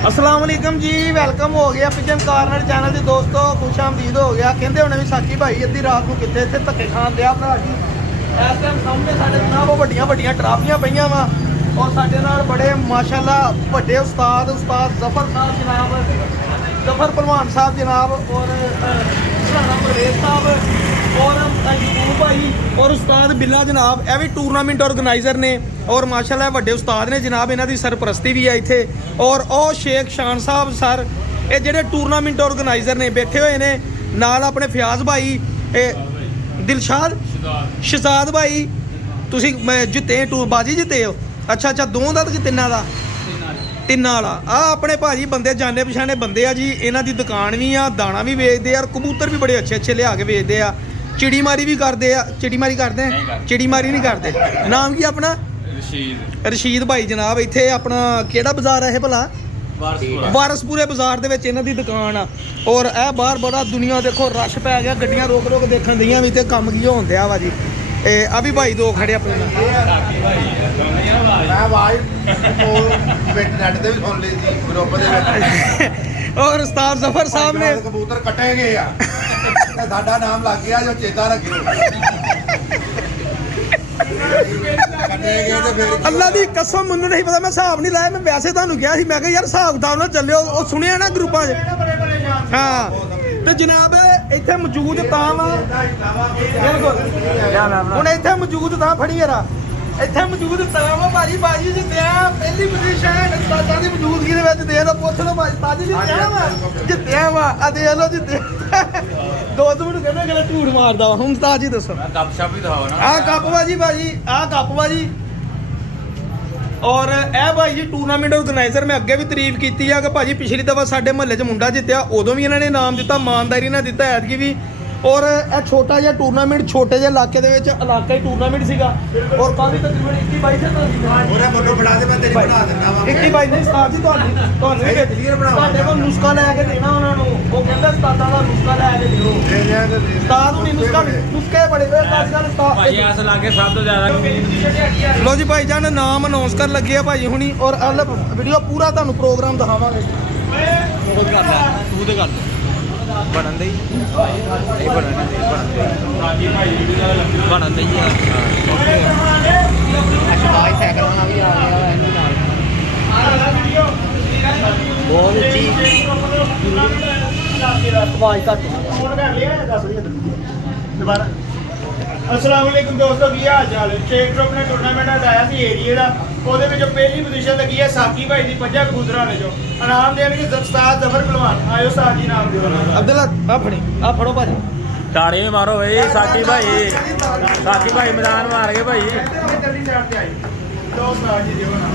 अस्सलाम वालेकुम जी, वेलकम हो गया पिजन कार्नर चैनल ਦੇ ਦੋਸਤੋ, ਖੁਸ਼ ਆਮਦੀਦ ਹੋ ਗਿਆ। ਕਹਿੰਦੇ ਹੁਣ ਵੀ ਸਾਕੀ ਭਾਈ ਅੱਧੀ ਰਾਤ ਨੂੰ ਕਿੱਥੇ ਇੱਥੇ ਧੱਕੇ ਖਾਣ ਦਿਆ ਭਰਾ ਜੀ। ਇਸ ਟਾਈਮ ਸਾਹਮਣੇ ਸਾਡੇ ਜਨਾਬ ਵੱਡੀਆਂ ਵੱਡੀਆਂ ਟਰਾਫੀਆਂ ਪਈਆਂ ਵਾ ਔਰ ਸਾਡੇ ਨਾਲ ਬੜੇ ਮਾਸ਼ਾਅੱਲਾ ਵੱਡੇ ਉਸਤਾਦ ਜ਼ਫਰ ਸਾਹਿਬ ਜਨਾਬ, ਜ਼ਫਰ ਪਹਿਲਵਾਨ ਸਾਹਿਬ ਜਨਾਬ ਔਰ ਸਰਾਣਾ ਪ੍ਰਵੇਸ਼ ਸਾਹਿਬ और अयूब भाई और उस्ताद बिल्ला जनाब, ये भी टूरनामेंट ऑर्गेनाइजर ने और माशाल्लाह वड्डे उस्ताद ने जनाब, इन्हां दी सरपरस्ती भी है इत्थे। और ओ शेख शान साहब सर, ये जेडे टूरनामेंट ऑर्गेनाइजर ने बैठे हुए ने नाल अपने फयाज भाई, दिलशाद शहजाद भाई, तुसी जिते बाजी जिते हो? अच्छा अच्छा, दो दा कि तिन्ना दा? तिन्ना वाला। आ अपने भाजी बंदे जाने पछाने बंदे आ जी, इन्हां दी दुकान भी आ, दाना भी बेचदे आ, कबूतर भी बड़े अच्छे अच्छे लिया के बेचदे आ, चिड़ी मारी भी करते हैं। चिड़ी मारी करते हैं? चिड़ी मारी नहीं करते। नाम की अपना? रशीद भाई जनाब। इत्थे अपना केड़ा बाजार है भला? वारसपुरे बाजार दे विच इन्हां दी दुकान आ। और ए बाहर बड़ा दुनिया देखो रश पै गया, गड्डियां रोक रोक देखण दियां भी ते कम की होण दिया वा जी। अभी भाई दो खड़े अपने और उस्ताद जफर साहब ने कबूतर कटे गए साडा नाम लग गया जो चेता रखियो। अल्लाह दी कसम मैनू नहीं पता, मैं हिसाब नहीं लाया। मैं वैसे तुहानू कहा सी, मैं कहा यार हिसाब किताब नाल चलियो, ओ सुनिया ना ग्रुपां च। हाँ ते जनाब इत्थे मौजूद तां वा हुण इत्थे मौजूद तां फड़ी जरा, इत्थे मौजूद तां वा भाजी बाजी जित्तिया पहली पोजीशन उस्तादां दी मौजूदगी दे विच। दे लो पुੱਛ लो भाई ताजी जित्तिया वा, जित्तिया वा आ दे लो जित्तिया। दो मिनट कहना कि झूठ मारदा वा। हुण ताजी दसो, गपशप भी दिखाओ ना। आ कप बाजी भाजी, आ कप बाजी। और ए भाई जी टूरनामेंट ऑर्गेनाइजर मैं अगे भी तारीफ की है कि भाजी पिछली दफा साडे महल्ले च मुंडा जित्तिया, उदों भी इन्होंने इनाम दिता, ईमानदारी ने दिता, ऐतकी भी। और यह छोटा जिहा टूरनामेंट छोटे जिहे इलाके दे विच इलाकाई टूरनामेंट सीगा और काफी तकरीबन 21-22 से ओरे फोटो बना दे, मैं तेरी बना देना वा। 21-22 नहीं उस्ताद जी, ਤੁਹਾਨੂੰ ਵੀ ਤੁਹਾਡੇ ਕੋਲ ਨੁਸਖਾ ਲੈ ਕੇ ਦੇਣਾ ਉਹਨਾਂ ਨੂੰ। ਉਹ ਕਹਿੰਦੇ ਉਸਤਾਦਾਂ ਦਾ ਨੁਸਖਾ ਲੈ ਕੇ ਦਿਓ। ਦੇ ਦਿਆਂਗੇ ਉਸਤਾਦ ਨੂੰ ਨੁਸਖੇ ਬੜੇ ਵੇ ਅੱਜ ਕੱਲ ਉਸਤਾਦ ਭਾਈ ਆਸ ਲਾਗੇ ਸਭ ਤੋਂ ਜ਼ਿਆਦਾ। ਲੋ ਜੀ ਭਾਈ ਜਾਨ ਨਾਮ ਅਨਾਉਂਸ ਕਰਨ ਲੱਗੇ ਆ ਭਾਈ ਹੁਣੀ। ਔਰ ਅਲ ਵੀਡੀਓ ਪੂਰਾ ਤੁਹਾਨੂੰ ਪ੍ਰੋਗਰਾਮ ਦਿਖਾਵਾਂਗੇ। ਤੂੰ ਤੇ ਕਰ ਦੇ ਬਣਨ ਦੇ ਨਹੀਂ ਬਣਨ ਦੇ ਹੀ ਆ। ਅਸ਼ਬਾਈ ਸਾਈਕਲ ਨਾਲ ਵੀ ਆ ਗਿਆ ਇਹਨੂੰ ਨਾਲ ਬਹੁਤ ਉੱਚੀ ਆਵਾਜ਼ ਘੱਟ ਫੋਨ ਕਰ ਲਿਆ ਦੱਸ ਦਿਓ ਦੁਬਾਰਾ। अस्सलाम वालेकुम दोस्तों, की हाल चाल है? शेख ग्रुप ने टूरनामेंट हटाया सी एरिया का, ਉਹਦੇ ਵਿੱਚ ਪਹਿਲੀ ਪੋਜੀਸ਼ਨ ਲੱਗੀ ਹੈ ਸਾਕੀ ਭਾਈ ਦੀ 50 ਕਬੂਤਰਾਂ ਨੇ ਜੋ ਇਨਾਮ ਦੇਣਗੇ ਉਸਤਾਦ ਜ਼ਫਰ ਪਹਿਲਵਾਨ। ਆਇਓ ਸਾਜ ਜੀ ਨਾਮ ਦਿਓ ਅਬਦੁੱਲਾ ਆ ਫੜੀ ਆ ਫੜੋ ਭਾਜੀ ਤਾੜੀ ਮਾਰੋ ਓਏ ਸਾਕੀ ਭਾਈ ਮੈਦਾਨ ਮਾਰ ਗਏ ਭਾਈ। ਜਲਦੀ ਸਾਈਡ ਤੇ ਆਈ ਦੋ ਸਾਜ ਜੀ ਦਿਓ ਨਾ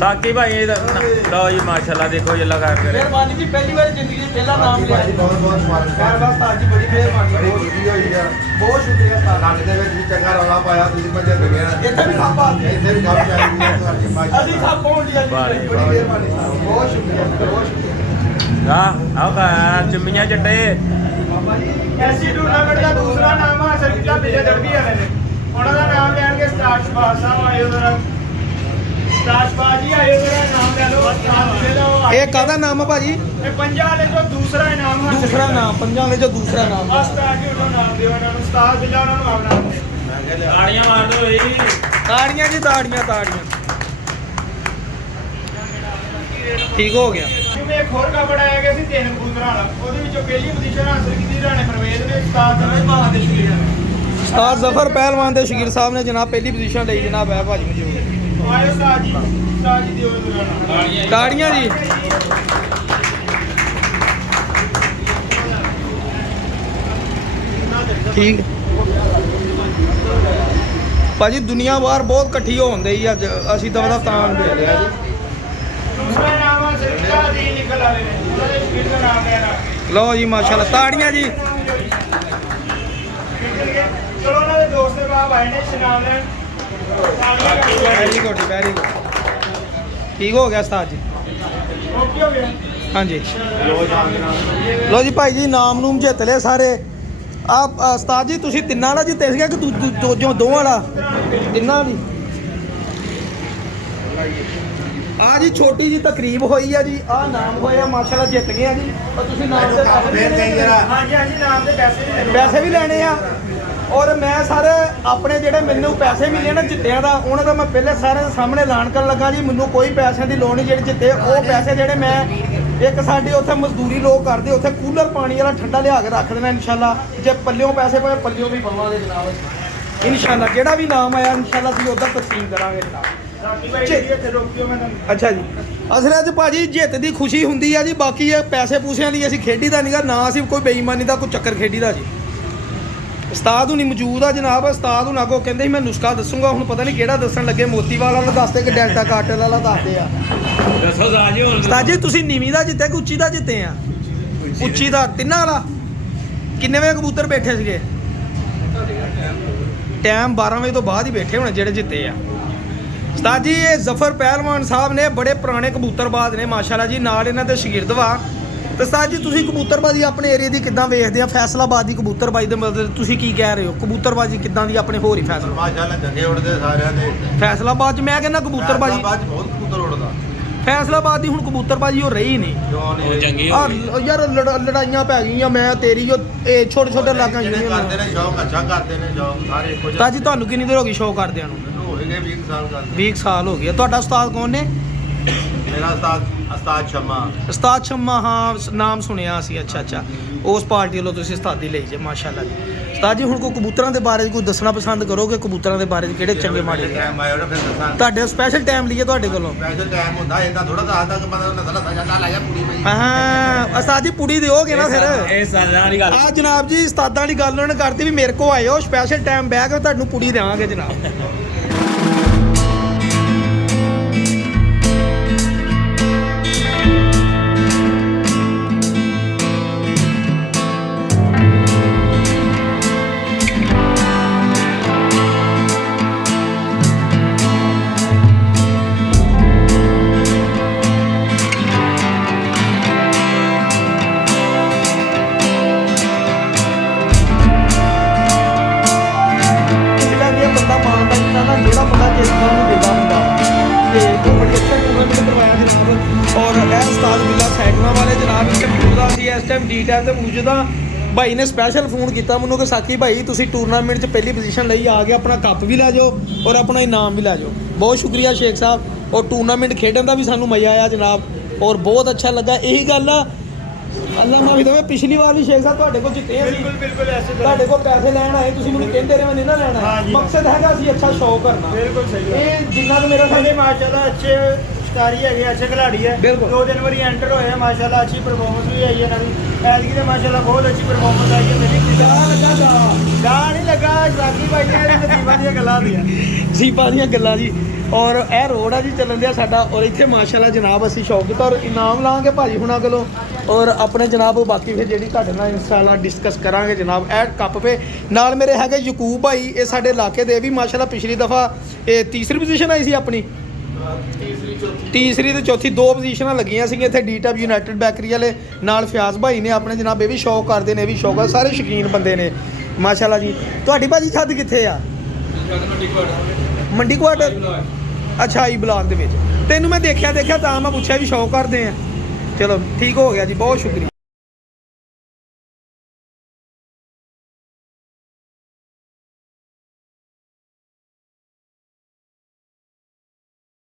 ਸਾਕੀ ਭਾਈ ਲਓ ਜੀ ਮਾਸ਼ਾਅੱਲਾ ਦੇਖੋ ਜੀ ਲਗਾ ਕੇ। ਮਿਹਰਬਾਨੀ ਜੀ, ਪਹਿਲੀ ਵਾਰ ਜ਼ਿੰਦਗੀ 'ਚ ਪਹਿਲਾ ਨਾਮ ਲਿਆ ਜੀ। ਬਹੁਤ ਬਹੁਤ ਖੈਰ ਬਸ ਸਾਜ ਜੀ ਬੜੀ ਮਿਹਰਬਾਨੀ, ਬਹੁਤ ਵਧੀਆ ਹੋਈ ਯਾਰ। ਬਹੁਤ ਸ਼ੁਕਰੀਆ ਸਾਜ। ਸਾਡੇ ਦੇ ਵਿੱਚ ਵੀ ਚੰਗਾ ਰੌਲਾ ਪਾਇਆ ਤੁਸੀਂ ਭੱਜੇ ਗਏ ਨਾ। ਇੱਥੇ ਵੀ ਸਭ ਬਾਤ ਹੈ, ਇੱਥੇ ਵੀ ਗੱਲ ਚਾਹੀਦੀ ਹੈ ਤੁਹਾਡੀ ਮਾਸ਼ਾਅੱਲਾ। ਅਸੀਂ ਸਭ ਪਹੁੰਚ ਲਿਆ ਜੀ। ਬੜੀ ਮਿਹਰਬਾਨੀ ਸਾਜ, ਬਹੁਤ ਸ਼ੁਕਰੀਆ ਬਹੁਤ ਸ਼ੁਕਰੀਆ। ਆਓ ਕਾ ਚੁੰਮੀਆਂ ਚੱਟੇ ਬਾਬਾ ਜੀ ਐਸੀ ਟੂਰਨਾਮੈਂਟ ਦਾ ਦੂਸਰਾ ਨਾਮ ਹਾਸਲ ਕੀਤਾ ਵਿਜੇ ਦਰਬੀ ਵਾਲੇ ਨੇ। ਉਹਨਾਂ ਦਾ ਨਾਮ ਲੈਣਗੇ ਸਟਾਰ ਸ਼ਬਾਜ਼ ਸਾਹਿਬ। ਆਇਓ ਜ਼ਰਾ ਸਟਾਰ ਸ਼ਬਾਜ਼ ਜੀ, ਆਇਓ ਜ਼ਰਾ ਨਾਮ ਲੈ ਲਓ। ਇਹ ਕਾਹਦਾ ਨਾਮ ਹੈ ਭਾਜੀ? ਇਹ ਪੰਜਾਂ ਵਾਲੇ ਜੋ ਦੂਸਰਾ ਇਨਾਮ ਹਾਸਲ, ਦੂਸਰਾ ਨਾਮ ਪੰਜਾਂ ਵਾਲੇ ਜੋ ਦੂਸਰਾ ਨਾਮ। ਉਸਤਾਦ ਜੀ ਉਹਨਾਂ ਨਾਮ ਦਿਓ ਉਹਨਾਂ ਨੂੰ, ਉਸਤਾਦ ਬਿੱਲਾ ਉਹਨਾਂ ਨੂੰ ਨਾਮ ਦਿਓ। ਤਾੜੀਆਂ ਮਾਰ ਦਿਓ ਓਏ। ਤਾੜੀਆਂ ਜੀ, ਤਾੜੀਆਂ ਤਾੜੀਆਂ। ਠੀਕ ਹੋ ਗਿਆ। ਜਿਵੇਂ ਇੱਕ ਹੋਰ ਕਬੜ ਆਇਆ ਗਿਆ ਸੀ 3 ਕਬੂਤਰਾਂ ਵਾਲਾ, ਉਹਦੇ ਵਿੱਚੋਂ ਪਹਿਲੀ ਪੋਜੀਸ਼ਨ ਹਾਸਲ ਕੀਤੀ ਰਾਣੇ ਪਰਵੇਜ਼ ਨੇ ਉਸਤਾਦ ਜ਼ਫਰ ਪਹਿਲਵਾਨ ਦੇ ਸ਼ਗੀਰ। ਉਸਤਾਦ ਜ਼ਫਰ ਪਹਿਲਵਾਨ ਦੇ ਸ਼ਗੀਰ ਸਾਹਿਬ ਨੇ ਜਨਾਬ ਪਹਿਲੀ ਪੋਜੀਸ਼ਨ ਲਈ ਜਨਾਬ। ਹੈ ਭਾਜੀ ਮੌਜੂਦ। ਆਇਓ ਉਸਤਾਦ ਜੀ, ਉਸਤਾਦ ਜੀ ਦਿਓ ਤਾੜੀਆਂ ਜੀ। ਠੀਕ ਭਾਜੀ, ਦੁਨੀਆ ਬਾਹਰ ਬਹੁਤ ਇਕੱਠੀ ਹੋਣ ਡਈ ਅੱਜ, ਅਸੀਂ ਤਾਂ ਉਹਦਾ ਤਾਣ ਦੇ ਲਿਆ ਜੀ। ਦੂਸਰਾ ਨਾਮ ਆ ਸਰਕਾਰ ਦੀ ਨਿਕਲ ਆਲੇ ਨੇ, ਉਹਦੇ ਸ਼ਗੀਰ ਦਾ ਨਾਮ ਲੈਣਾ। ਲਓ ਜੀ ਮਾਸ਼ਾਅੱਲਾ, ਤਾੜੀਆਂ ਜੀ। ਚਲੋ ਉਹਨਾਂ ਦੇ ਦੋਸਤ ਦੇ ਬਾਪ ਆਏ ਨੇ ਇਨਾਮ ਲੈਣ। Very good very good. ਠੀਕ ਹੋ ਗਿਆ ਉਸਤਾਦ ਜੀ, ਓਕੇ ਹੋ ਗਿਆ। ਹਾਂਜੀ ਲਓ ਜੀ ਭਾਈ ਜੀ ਨਾਮ ਨੂਮ ਜਿੱਤ ਲਏ ਸਾਰੇ। ਆ ਉਸਤਾਦ ਜੀ ਤੁਸੀਂ ਤਿੰਨਾਂ ਵਾਲਾ ਜਿੱਤੇ ਸੀਗਾ ਕਿ ਦੋ ਵਾਲਾ? ਤਿੰਨਾਂ ਵਾਲੀ ਆ ਜੀ ਛੋਟੀ ਜੀ ਤਕਰੀਬ ਹੋਈ ਆ ਜੀ, ਆ ਨਾਮ ਹੋਇਆ ਮਾਸ਼ਾਅੱਲਾ ਜਿੱਤ ਗਏ ਆ ਜੀ। ਔਰ ਤੁਸੀਂ ਨਾਮ ਦੇ ਪੈਸੇ ਵੀ ਲੈਣੇ ਆ। ਹਾਂਜੀ ਹਾਂਜੀ ਨਾਮ ਦੇ ਪੈਸੇ ਵੀ ਲੈਣੇ ਆ। ਔਰ ਮੈਂ ਸਾਰੇ ਆਪਣੇ ਜਿਹੜੇ ਮੈਨੂੰ ਪੈਸੇ ਮਿਲੇ ਨਾ ਜਿੱਤਿਆਂ ਦਾ, ਉਹਨਾਂ ਦਾ ਮੈਂ ਪਹਿਲੇ ਸਾਰੇ ਦੇ ਸਾਹਮਣੇ ਐਲਾਨ ਕਰਨ ਲੱਗਾ ਜੀ। ਮੈਨੂੰ ਕੋਈ ਪੈਸਿਆਂ ਦੀ ਲੋੜ ਨਹੀਂ, ਜਿਹੜੇ ਜਿੱਤੇ ਉਹ ਪੈਸੇ ਜਿਹੜੇ ਮੈਂ ਇੱਕ ਸਾਡੇ ਉੱਥੇ ਮਜ਼ਦੂਰੀ ਲੋਕ ਕਰਦੇ, ਉੱਥੇ ਕੂਲਰ ਪਾਣੀ ਵਾਲਾ ਠੰਡਾ ਲਿਆ ਕੇ ਰੱਖ ਦੇਣਾ ਇਨਸ਼ਾਅੱਲਾ। ਜੇ ਪੱਲਿਓਂ ਪੈਸੇ ਪਏ ਪੱਲਿਓਂ ਵੀ ਪਵਾਂਗੇ ਜਨਾਬ ਇਨਸ਼ਾਅੱਲਾ। ਜਿਹੜਾ ਵੀ ਨਾਮ ਆਇਆ ਇਨਸ਼ਾਅੱਲਾ ਅਸੀਂ ਉੱਧਰ ਤਕਸੀਮ ਕਰਾਂਗੇ ਜਨਾਬ। ਅੱਛਾ ਜੀ, ਅਸਲ 'ਚ ਭਾਜੀ ਜਿੱਤ ਦੀ ਖੁਸ਼ੀ ਹੁੰਦੀ ਆ ਜੀ। ਬਾਕੀ ਇਹ ਪੈਸੇ ਪੂਸਿਆਂ ਦੀ ਅਸੀਂ ਖੇਡੀ ਦਾ ਨਹੀਂਗਾ, ਨਾ ਅਸੀਂ ਕੋਈ ਬੇਈਮਾਨੀ ਦਾ ਕੋਈ ਚੱਕਰ ਖੇਡੀ ਦਾ ਜੀ। ਉਸਤਾਦ ਹੁਣੀ ਮੌਜੂਦ ਆ ਜਨਾਬ। ਉਸਤਾਦ ਹੁਣਾਂ ਕੋ ਕਹਿੰਦੇ ਸੀ ਮੈਂ ਨੁਸਖਾ ਦੱਸੂਗਾ, ਹੁਣ ਪਤਾ ਨਹੀਂ ਕਿਹੜਾ ਦੱਸਣ ਲੱਗੇ। ਮੋਤੀਵਾਲ ਵਾਲਾ ਦੱਸਦੇ ਕਿ ਡੈਲਟਾ ਕਾਰਟਲ ਵਾਲਾ ਦੱਸਦੇ ਆ। ਦੱਸੋ ਰਾਜੇ ਹੁਣ ਉਸਤਾਦ ਜੀ ਤੁਸੀਂ ਨੀਵੀਂ ਦਾ ਜਿੱਤੇ ਕਿ ਉੱਚੀ ਦਾ ਜਿੱਤੇ ਆ? ਉੱਚੀ ਦਾ। ਤਿੰਨਾਂ ਵਾਲਾ ਕਿੰਨੇ ਵਜੇ ਕਬੂਤਰ ਬੈਠੇ ਸੀਗੇ? ਟਾਈਮ 12 ਵਜੇ ਤੋਂ ਬਾਅਦ ਹੀ ਬੈਠੇ ਹੋਣੇ ਜਿਹੜੇ ਜਿੱਤੇ ਆ। ਉਸਤਾਦ ਜੀ ਇਹ ਜ਼ਫਰ ਪਹਿਲਵਾਨ ਸਾਹਿਬ ਨੇ ਬੜੇ ਪੁਰਾਣੇ ਕਬੂਤਰਬਾਜ਼ ਨੇ ਮਾਸ਼ਾਅੱਲਾ ਜੀ, ਨਾਲ ਇਹਨਾਂ ਦੇ ਸ਼ਾਗਿਰਦ ਵਾ। ਤੇ ਉਸਤਾਦ ਜੀ ਤੁਸੀਂ ਕਬੂਤਰਬਾਜ਼ੀ ਆਪਣੇ ਏਰੀਆ ਦੀ ਕਿੱਦਾਂ ਵੇਖਦੇ ਆ? ਫੈਸਲਾਬਾਦ ਦੀ ਕਬੂਤਰਬਾਜ਼ੀ ਦੇ ਮਤਲਬ ਤੁਸੀਂ ਕੀ ਕਹਿ ਰਹੇ ਹੋ? ਕਬੂਤਰਬਾਜ਼ੀ ਕਿੱਦਾਂ ਦੀ ਆਪਣੇ ਹੋਰ ਹੀ ਫੈਸਲਾ? ਮਾਸ਼ਾਅੱਲਾ ਚੰਗੇ ਉੜਦੇ ਸਾਰਿਆਂ ਦੇ। ਫੈਸਲਾਬਾਦ 'ਚ ਮੈਂ ਕਹਿੰਦਾ ਕਬੂਤਰਬਾਜ਼ੀ, ਫੈਸਲਾਬਾਦ 'ਚ ਬਹੁਤ ਕਬੂਤਰ ਉੜਦਾ। ਫੈਸਲਾਬਾਦ ਦੀ ਹੁਣ ਕਬੂਤਰਬਾਜ਼ੀ ਉਹ ਰਹੀ ਨਹੀਂ। ਕਿਉਂ ਨਹੀਂ ਚੰਗੀ ਆ ਯਾਰ ਲੜਾਈਆਂ ਪੈ ਗਈਆਂ, ਮੈਂ ਤੇਰੀ ਜੋ ਇਹ ਛੋਟੇ ਛੋਟੇ ਇਲਾਕਿਆਂ ਜਿਹੜੇ ਜਿਹੜੀਆਂ ਕਰਦੇ ਨੇ ਸ਼ੌਕ ਅੱਛਾ ਕਰਦੇ ਨੇ ਸ਼ੌਕ ਸਾਰੇ ਇੱਕੋ ਜਿਹੇ। ਤਾਂ ਜੀ ਤੁਹਾਨੂੰ ਕਿੰਨੀ ਦੇਰ ਹੋ ਗਈ ਸ਼ੋਅ ਕਰਦਿਆਂ ਨੂੰ? ਮੈਨੂੰ ਹੋ ਗਏ 20 ਸਾਲ ਕਰਦੇ। 20 ਸਾਲ ਹੋ ਗਏ। ਤੁਹਾਡਾ ਉਸਤਾਦ ਕੌਣ ਨੇ? ਮੇਰਾ ਉਸਤਾਦ ਸ਼ਮਾ। ਉਸਤਾਦ ਸ਼ਮਾ, ਹਾਂ ਨਾਮ ਸੁਣਿਆ ਸੀ। ਅੱਛਾ ਅੱਛਾ, ਉਸ ਪਾਰਟੀ ਵੱਲੋਂ ਤੁਸੀਂ ਉਸਤਾਦੀ ਲਈ ਜੇ ਮਾਸ਼ਾਅੱਲਾ ਜੀ। ਉਸਤਾਦ ਜੀ ਹੁਣ ਕੋਈ ਕਬੂਤਰਾਂ ਦੇ ਬਾਰੇ ਕੋਈ ਦੱਸਣਾ ਪਸੰਦ ਕਰੋਗੇ? ਕਬੂਤਰਾਂ ਦੇ ਬਾਰੇ ਕਿਹੜੇ ਚੰਗੇ ਮਾੜੇ ਨੇ? ਟਾਈਮ ਆਇਆ ਫਿਰ ਦੱਸਾਂ। ਤੁਹਾਡੇ ਸਪੈਸ਼ਲ ਟਾਈਮ ਲਈਏ ਤੁਹਾਡੇ ਕੋਲੋਂ? ਸਪੈਸ਼ਲ ਟਾਈਮ ਹੁੰਦਾ ਇਦਾਂ ਥੋੜਾ ਦੱਸਦਾ ਕਿ ਬੰਦਾ ਨਸਲ ਸਜਾ ਲਾ ਜਾ ਪੂਰੀ ਪਈ। ਹਾਂ ਉਸਤਾਦ ਜੀ ਪੁੜੀ ਦਿਓਗੇ ਨਾ ਫਿਰ? ਇਹ ਸਾਰਿਆਂ ਵਾਲੀ ਗੱਲ। ਆ ਜਨਾਬ ਜੀ ਉਸਤਾਦਾਂ ਵਾਲੀ ਗੱਲ ਉਹਨਾਂ ਨੇ ਕਰਤੀ ਵੀ ਮੇਰੇ ਕੋ ਆਇਓ ਸਪੈਸ਼ਲ ਟਾਈਮ ਬਹਿ ਕੇ ਤੁਹਾਨੂੰ ਪੁੜੀ ਦੇਵਾਂਗੇ ਜਨਾਬ। ਜਿਹੜਾ ਬੰਦਾ ਜਿਸ ਤਰ੍ਹਾਂ ਨੂੰ ਦੇਦਾ ਹੁੰਦਾ ਤੇ ਉਹ ਬੜੀ ਅੱਛਾ ਟੂਰਨਾਮੈਂਟ ਕਰਵਾਇਆ ਜਨਾਬ। ਔਰ ਇਹ ਉਸਤਾਦ ਬਿੱਲਾ ਸਾਈਕਲਾਂ ਵਾਲੇ ਜਨਾਬ ਇੱਥੇ ਮੌਜੂਦਾ ਸੀ ਇਸ ਟਾਈਮ ਡੀ ਟੈਪ ਤੇ ਮੌਜੂਦਾ। ਭਾਈ ਨੇ ਸਪੈਸ਼ਲ ਫੋਨ ਕੀਤਾ ਮੈਨੂੰ ਕਿ ਸਾਕੀ ਭਾਈ ਤੁਸੀਂ ਟੂਰਨਾਮੈਂਟ 'ਚ ਪਹਿਲੀ ਪੋਜੀਸ਼ਨ ਲਈ ਆ ਗਏ, ਆਪਣਾ ਕੱਪ ਵੀ ਲੈ ਜਾਓ ਔਰ ਆਪਣਾ ਇਨਾਮ ਵੀ ਲੈ ਜਾਓ। ਬਹੁਤ ਸ਼ੁਕਰੀਆ ਸ਼ੇਖ ਸਾਹਿਬ। ਔਰ ਟੂਰਨਾਮੈਂਟ ਖੇਡਣ ਦਾ ਵੀ ਸਾਨੂੰ ਮਜ਼ਾ ਆਇਆ ਜਨਾਬ ਔਰ ਬਹੁਤ ਅੱਛਾ ਲੱਗਾ। ਇਹੀ ਗੱਲ ਆ ਅੱਲਾਹ ਮਾਫੀ ਦੇਵੇ, ਪਿਛਲੀ ਵਾਰ ਵੀ ਸ਼ੇਖ ਸਾਹਿਬ ਤੁਹਾਡੇ ਕੋਲ ਜਿੱਤੇ ਅਸੀਂ। ਬਿਲਕੁਲ ਐਸੇ ਤੁਹਾਡੇ ਕੋਲ ਪੈਸੇ ਲੈਣ ਆਏ, ਤੁਸੀਂ ਮੈਨੂੰ ਕਹਿੰਦੇ ਰਹੇ ਮੈਂ ਨਹੀਂ ਨਾ ਲੈਣਾ। ਮਕਸਦ ਹੈਗਾ ਸੀ ਅੱਛਾ ਸ਼ੌ ਕਰਨਾ। ਬਿਲਕੁਲ ਸਹੀ ਹੈ। ਇਹ ਜਿੰਨਾ ਕੁ ਮੇਰਾ ਸਾਡੇ ਮਾਸ਼ਾਅੱਲਾ ਅੱਛੇ ਸ਼ਿਕਾਰੀ ਹੈਗੇ, ਅੱਛੇ ਖਿਲਾੜੀ ਹੈ। ਬਿਲਕੁਲ। 2 ਜਨਵਰੀ ਐਂਟਰ ਹੋਏ ਮਾਸ਼ਾਅੱਲਾ, ਅੱਛੀ ਪਰਫਾਰਮੈਂਸ ਵੀ ਆਈ ਹੈ ਨਵੀਂ ਐਤਕੀ ਤੇ ਮਾਸ਼ਾਅੱਲਾ ਬਹੁਤ ਅੱਛੀ ਪਰਫਾਰਮੈਂਸ ਆਈ ਹੈ। ਮੇਰੀ ਗਾ ਨਹੀਂ ਲੱਗਾ ਸਾਕੀ ਭਾਈ ਨੇ ਨਸੀਬਾਂ ਦੀਆਂ ਗੱਲਾਂ ਦੀਆਂ ਸੀਪਾਂ ਦੀਆਂ ਗੱਲਾਂ ਜੀ। ਔਰ ਇਹ ਰੋਡ ਆ ਜੀ ਚੱਲਣ ਦਿਆ ਸਾਡਾ ਔਰ ਇੱਥੇ ਮਾਸ਼ਾਅੱਲਾ ਜਨਾਬ ਅਸੀਂ ਸ਼ੌਕ ਕੀਤਾ ਔਰ ਇਨਾਮ ਲਾਂਗੇ ਭਾਜੀ ਹੁਣਾਂ ਕੋਲੋਂ ਔਰ ਆਪਣੇ ਜਨਾਬ ਬਾਕੀ ਫਿਰ ਜਿਹੜੀ ਤੁਹਾਡੇ ਨਾਲ ਇਨਸ਼ਾਅੱਲਾ ਡਿਸਕਸ ਕਰਾਂਗੇ ਜਨਾਬ। ਇਹ ਕੱਪ ਪੇ ਨਾਲ ਮੇਰੇ ਹੈਗੇ ਯਕੂਬ ਭਾਈ, ਇਹ ਸਾਡੇ ਇਲਾਕੇ ਦੇ ਵੀ ਮਾਸ਼ਾਅੱਲਾ ਪਿਛਲੀ ਦਫਾ ਇਹ ਤੀਸਰੀ ਪੋਜੀਸ਼ਨ ਆਈ ਸੀ ਆਪਣੀ। ਤੀਸਰੀ ਤੇ ਚੌਥੀ 2 ਪੋਜੀਸ਼ਨਾਂ ਲੱਗੀਆਂ ਸੀਗੀਆਂ ਇੱਥੇ ਡੀ ਟੈਪ ਯੂਨਾਈਟਿਡ ਬੈਕਰੀ ਵਾਲੇ ਨਾਲ ਫਿਆਜ਼ ਭਾਈ ਨੇ ਆਪਣੇ ਜਨਾਬ। ਇਹ ਵੀ ਸ਼ੌਕ ਕਰਦੇ ਨੇ, ਇਹ ਵੀ ਸ਼ੌਕ ਆ, ਸਾਰੇ ਸ਼ੌਕੀਨ ਬੰਦੇ ਨੇ ਮਾਸ਼ਾਅੱਲਾ ਜੀ। ਤੁਹਾਡੀ ਭਾਜੀ ਛੱਤ ਕਿੱਥੇ ਆ? ਮੰਡੀ ਕੁਆਟਰ। ਅੱਛਾ ਆਈ ਬਲਾਕ ਦੇ ਵਿੱਚ। ਤੈਨੂੰ ਮੈਂ ਦੇਖਿਆ ਤਾਂ ਮੈਂ ਪੁੱਛਿਆ ਵੀ ਸ਼ੌਕ ਕਰਦੇ ਆ। ਚਲੋ ਠੀਕ ਹੋ ਗਿਆ ਜੀ, ਬਹੁਤ ਸ਼ੁਕਰੀਆ।